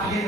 आगे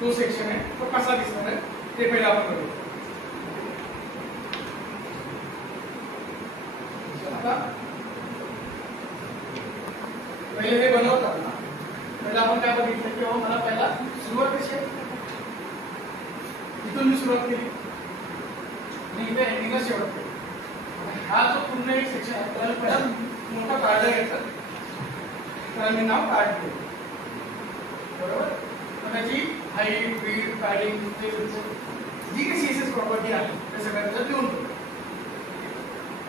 तो सेक्शन है तो कसा दिसणार आहे ते पहिला आपण बघू. आता पहिले हे बनवताना पहिला आपण काय बघितलं की मला पहिला सुरुवात कशी आहे इथून मी सुरुवात केली आणि इथे एंडिंगला शेवट केली. हा जो पूर्ण एक सेक्शन आहे त्याला पहिला मोठा कार्ड घ्यायचा त्याला मी नाव कार्ड देतो. बरोबर. त्याची हाईट विड्थ पॅडिंग जी काही सीएसएस प्रॉपर्टी आहे त्या सगळ्यांचा देऊन ठेवतो.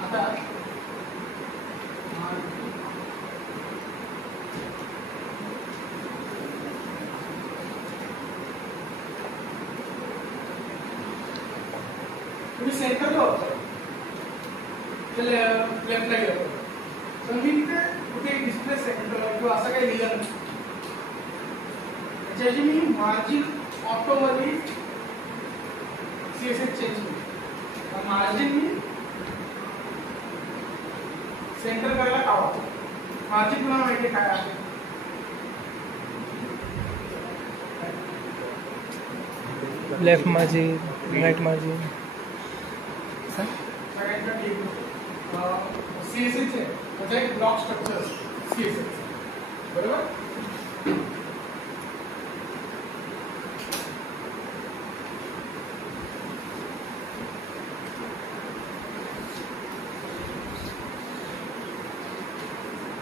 आता तुम्ही सेंटर जो लेफ्टला गेलो तर मी तिथे कुठे डिस्प्ले सेंटर किंवा असं काही लिहिलं नाही. त्याची मी मार्जिन ऑटोमध्ये सीएसएस चेंज केली. मार्जिन मी सेंटर करायला का मार्जिन तुम्हाला माहिती काय आहे left margin right margin CSS चे म्हणजे ब्लॉक स्ट्रक्चर सीएसएस. बरोबर.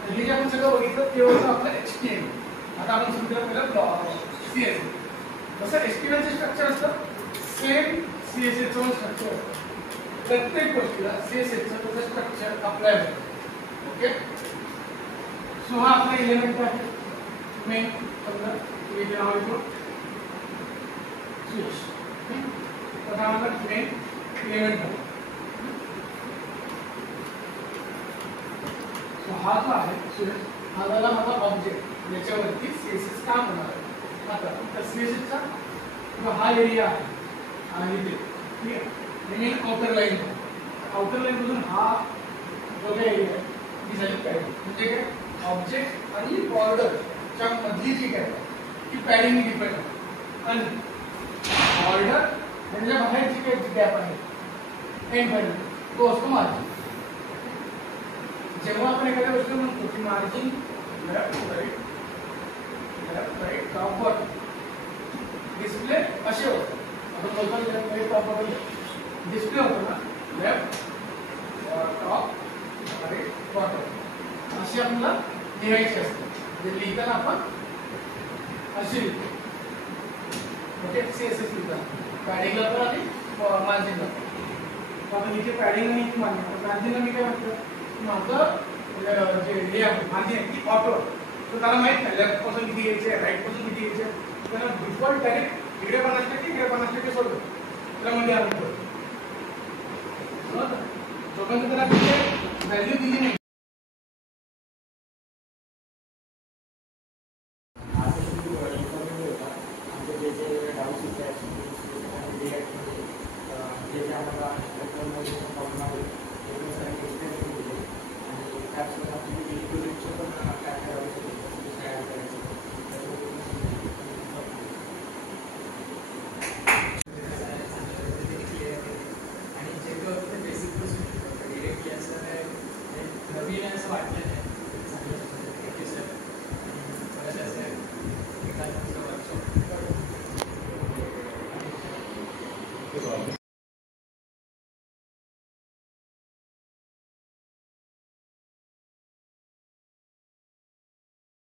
हे जे आपण सगळं बघितलं ते होतं आपलं एचटीएमएल. आता आपण सुरू केलं पहिलं सीएसएस. जसं एचटीएमएलचे स्ट्रक्चर असतं सेम सीएसएसचं स्ट्रक्चर असतं. प्रत्येक गोष्टीला सीएसएसचं त्याचं स्ट्रक्चर अप्लाय होतं. ओके. सो हा आपला एलिमेंट आहे मेन. समजा इथे नाव येतो स्विच. तर हा आपला मेन एलिमेंट आहे. हा जो आहे स्विच हा झाला माझा ऑब्जेक्ट याच्यावरती सीएसएस काम होणार आहे. आता त्या सीएसएसचा किंवा हा एरिया आहे आणि इथे ठीक आहे main outer line. Outer line मधून हा जो काही एरिया आहे ती झाली पॅडिंग. म्हणजे काय ऑब्जेक्ट आणि बॉर्डरच्या मधली जी काय ती पॅडिंग डिपेंड आहे. आणि बॉर्डर त्याच्या बाहेर जी काही गॅप आहे एंड पॅडिंग तो असतो मार्जिन. जेव्हा आपण एखाद्या गोष्ट म्हणतो की margin left right top bottom display असे होतं. आपण बोलतो left right top bottom display होतो ना लेफ्ट टॉप राईट बॉटम अशी आपल्याला लिहायची असते. म्हणजे लिहिताना आपण अशी लिहितो. ओके. सीएसएस लिहिताना पॅडिंगला पण आणि मार्जिनला पण. आपण इथे पॅडिंग आणि इथे मार्जिनला मी काय म्हणतो माझं जे हे आहे माझी आहे ती ऑटो. तर त्याला माहित नाही लेफ्ट पासून किती यायचे राईट पासून किती यायचे. त्याला डिफॉल्ट डायरेक्ट इकडे 50% इकडे 50% सोडतो. त्याला म्हणजे आणतो जोपर्यंत त्याला व्हॅल्यू दिली नाही. जे